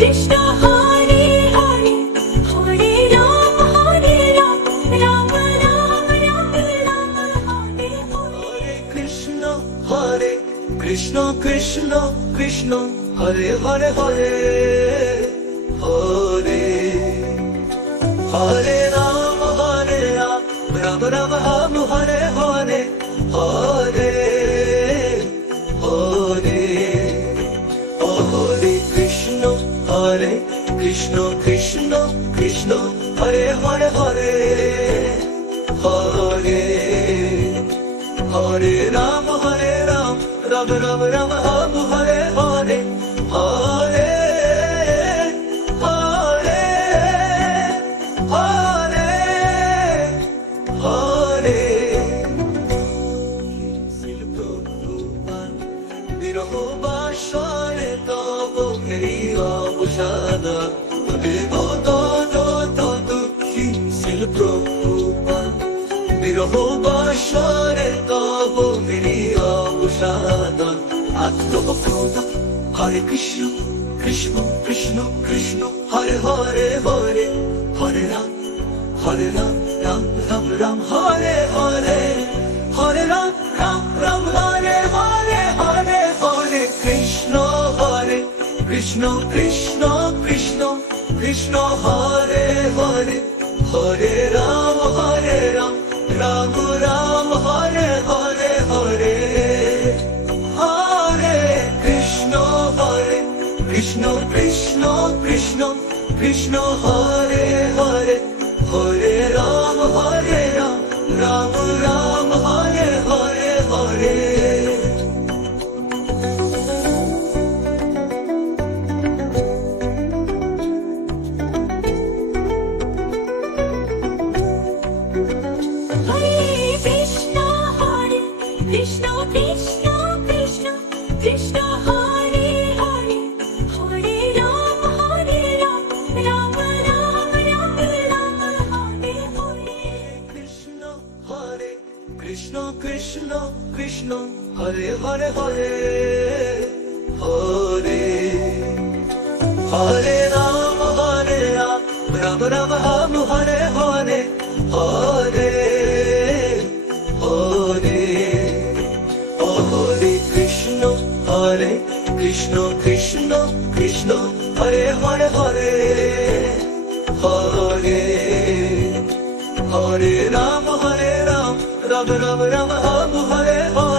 Krishna Hare Hare, Hare Ram, Ram Ram, Ram Hare Hare. Krishna Hare Krishna, Krishna Krishna Hare Hare Hare, Hare Hare Ram, Ram Ram Hare Hare, Hare Hare. Hare Krishna Krishna Krishna Hare Hare Hare, Hare Hare Ram, Ram Ram Hare Hare, Hare Hare Hare Hare. Sil Prabhupada Viroh Bashare Tabo Kriya Bushada Vivo Dodo Dukhi. Sil Prabhupada Viroh Bashare Tabo Kriya Bushada Atmapruta. Hare Krishna Krishna Krishna Krishna Hare Hare Hare, Hare Ram Ram Ram Ram Hare Hare, Hare Ram Ram Hare Hare, Hare Hare. Krishna Krishna Krishna Krishna Krishna Hare Hare, Hare Ram Ram Ram Hare Hare, Hare Hare. Krishna Krishna Krishna Krishna Krishna Hare Hare, Hare Ram Ram Ram Hare Hare, Hare. Hare Krishna Hare Krishna, Krishna Krishna Krishna Hare Hare, Hare Ram, Ram Ram Hare Hare. Krishna Krishna Krishna Krishna Hare Hare Hare, Hare Hare Ram, Ram Ram Hare Hare, Hare Hare. Hare Krishna Krishna Krishna Hare Hare Hare, Hare Hare Ram, Ram Ram Hare Hare.